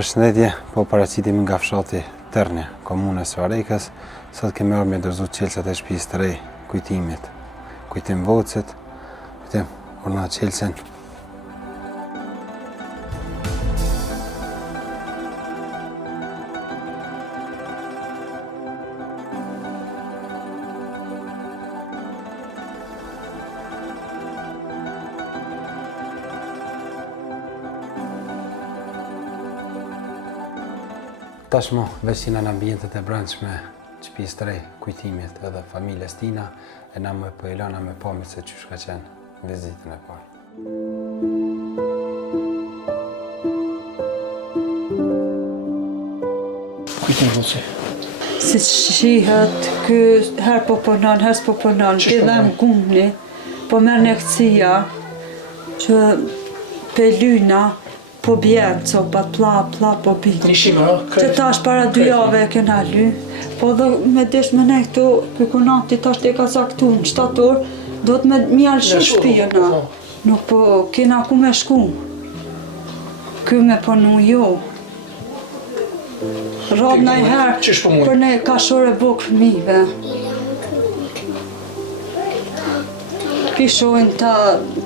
Përshëndetje, po paraqitim nga fshati Tërnje, komunës së Varrikës, sot kemi ardhur me dorëzu çelësat e shtëpisë të re, kujtimit. Kujtim Vocet, kujtim Orna Çelsen. Tashmo, veç jena në ambientet e brendshme shtëpisë të re, kujtimit edhe familjes tina, e na më po ilana me pamit se çysh ka qenë vizitën e parë. Kujtim Voci. Si shihet, ky her po punon, her s'po punon, edhe më gumni, po merr në këtësia, që pe lyna, po bjerë copat, pla, po pinë. Që tash para 2 jave e kena ly, po dhe me desh me ne këtu, këkunati tash te ka saktu në 7 orë, do të me mjallë shpijëna. Nuk po kena ku me shku. Ky me punu jo. Rad najherë për ne kashore bukë fëmive. Kishojnë ta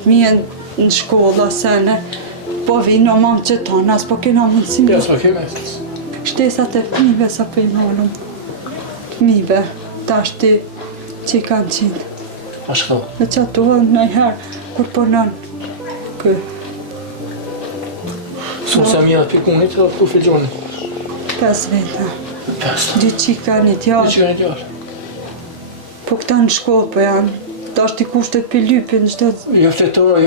fëmijën në shkolla sene, po vino mamë që tonë, as po kena mundësi. Shtesat e fëmive sa për i molëm. Fëmive, tashti që i kanë qinë. A shko? E që ato nëjherë, kur përnën kë. Su se mjë atë pikunit, atë ku filgjoni? 5 vete. 5? 2 qika një tjallë. 2 qika një tjallë. Po këta në shkollë po janë. Tashti kushtet për lypin, Jo fletore,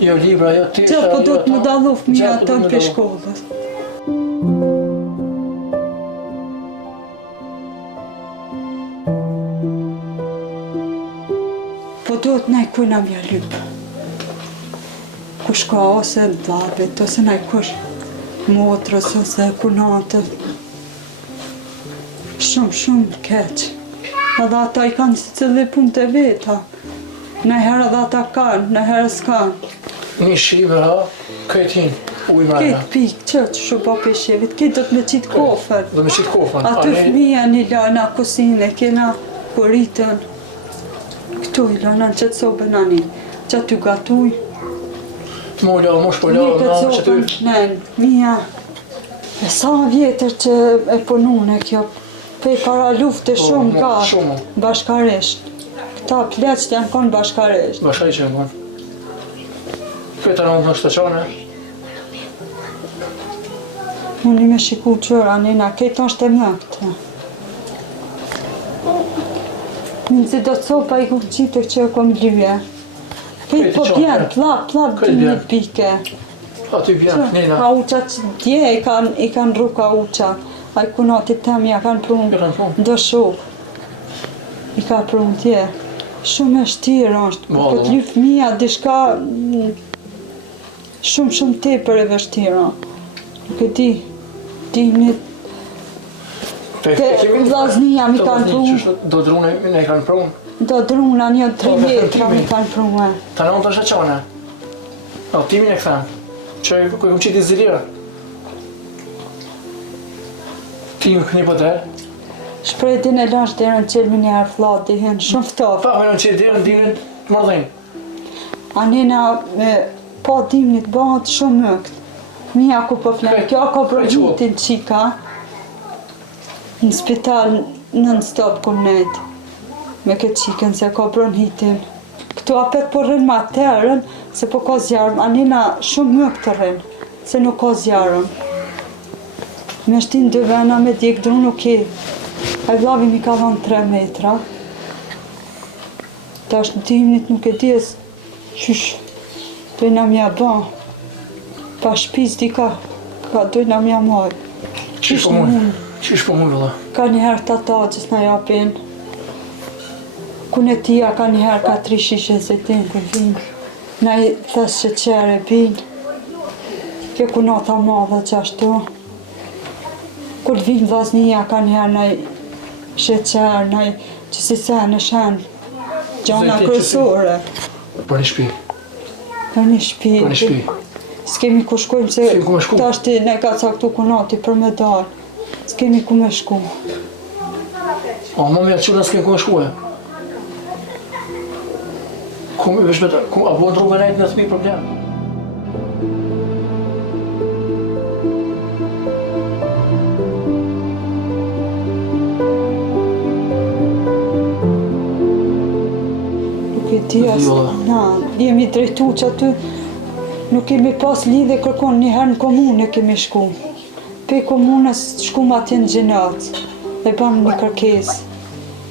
jo libra, jo tisha, që po do të më dallu fëmija tënë për shkollës. Po do të nej kuj na mja lypë. Kush ka ose në dhabit, ose nej kush motrës, ose kunatët. Shumë keq. Edhe ata i kanë si cili punë të veta. Nëherë edhe ata kanë, nëherë s'kanë. Një shive, ha, këtë hinë, ujë mërëna. Këtë pikë, që shu pa peshevit, këtë do të me qitë kofër. Do me qitë kofën. Aty fëmija një lana kusine, kena koritën. Këtu i lana në qëtë sobën ani, që aty gatuj. Të mu la, mosh po la, na që ty. Mija, e sa vjetër që e punune kjo, pej para lufte shumë gatë, bashkaresht. Këta pleqët janë konë bashkaresht. Bashkaresht janë konë. Këta në të qane? Unë me shiku qëra, nina, këta është e mëktë. Nëzi do të sopa i kumë qitë që e kom lyje. Këtë po bjenë, plap, 2 pike. A ty bjenë, nina? A uqa që dje i kanë rruka uqa. A i kunatit temi ja kanë prunë ndë shokë. I ka prunë tje. Shumë e shtirë është, po të lyfë fëmija dishka shumë tepër e vështira. Nuk e di, dimnit, te vlaznia mi kanë prunë. Do drune me kanë prunë? Do druna 3 metra mi kanë prunë. Ta në të shëqane? O, timin e këthen, që e këmë qitë i zilira. Tim një po drejë? Shprejtin e lash dherën qelmi një herë flat, dihen shumë ftofë. Pa, me në qelë dherën dimnit të mërdhejnë? Anina pa dimnit bëhat shumë mëkt. Mija ku po flenë, kjo ka provitin qika. Në spital non-stop kom nejtë. Me këtë qikën se ka bronhitin. Këtu apet po rrën ma terën, se po ka zjarëm. Anina shumë mëkt të rrën, se nuk ka zjarëm. Me shtin 2 vena me djekë drunë nuk e. A i vlavi mi ka dhanë 3 metra. Ta është në dimnit nuk e dies qysh dojna mja ban. Pa shpiz di ka dojna mja marë. Qish po mujë, vëlla? Ka njëherë të ataqës na japin. Kune tia ka njëherë ka 3 shishe zetin kër vinë. Na i thës sheqere binë. Kjo kunata madhe që ashtu. Kur vinë vllaznia ka njëherë na i sheqer, na i që si se në shenë. Gjana kryesore. Për një shpi. Për një shpi. S'kemi ku shkojmë se S'kemi ku me shku. tash ti ne ka caktu kunati për me dalë. S'kemi ku me shku. O, më mirë, qëllë s'ke ku me shkue? Apo në rrugën e në thmi problem? Nuk e di as, na, jemi drejtu që aty nuk kemi pas lidhe kërkon njëherë në komune kemi shku. Pe komunës shkum atje në Gjenat, e bam një kërkesë.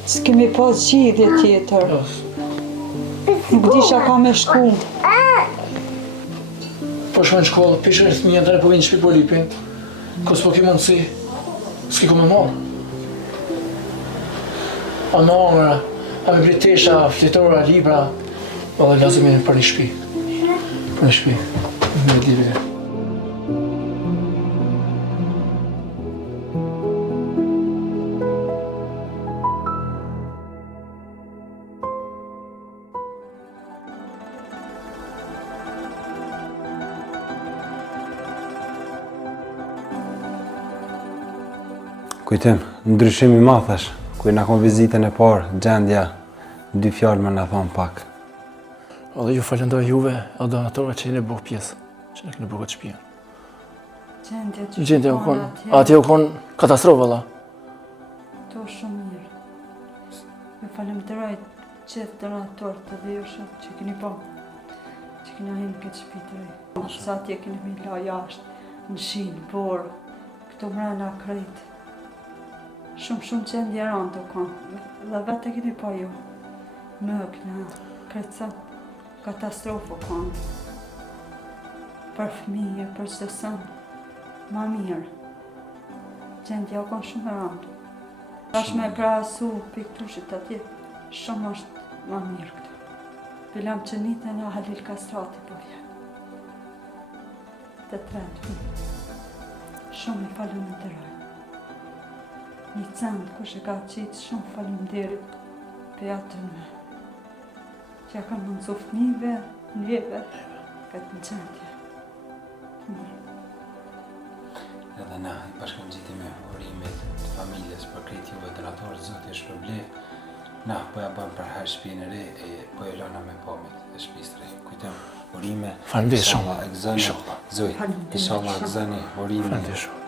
S'kemi pas gjidhje tjetër. Nuk di çka ka me shku. Po shme në shkollë, pishën e thëmija ndërë po vinë në shpi polipin, ko s'po ki mundësi, s'ki ku me morë. A në angëra, a me britesha, flitora, libra, o dhe lazimin për një shpi. Për një shpi, me libri. Kujtim, ndryshimi ma thash, kuj na kon vizitën e parë, gjendja, 2 fjalë më na thonë pak. O dhe ju falendoj juve, e donatorëve që jeni bëhë pjesë, që ne këni bëhë këtë shpijën. Gjendja u konë, atje u konë katastrofë, valla. To shumë mirë. Ju falemderoj gjithë donatorët edhe ju shumë që keni po, që keni hinë këtë shtëpi të re. Sa atje keni mi la jashtë, në shinë, borë, këto mrena krejtë. Shumë gjendje rëndë të konë, dhe vetë e keni po ju. Mëkna, kreca, katastrofë konë. Për fëmije, për çdo sënë, ma mirë. Gjendja u konë shumë rëndë. Tash me krahasu piktushit atje, shumë është ma mirë këtu. Bilam që nite në Halil Kastrati po vjen. Të tretë. Shumë i falemnderoj. Një cendë kush e ka qitë shumë faleminderit për atën që ja ka mundësu fëmijëve, njëve, këtë në cendje. Edhe na i bashkëngjitim me urimit të familjes për krejt juve donatorë, Zoti e shpërblej. Na po ja bëm për herë shtëpinë e re e po e lëna me pamjet e shtëpisë së re. Kujtëm urime. Faleminderit shumë. Inshallah, gëzoni. Zoj, inshallah gëzoni urime. Faleminderit shumë.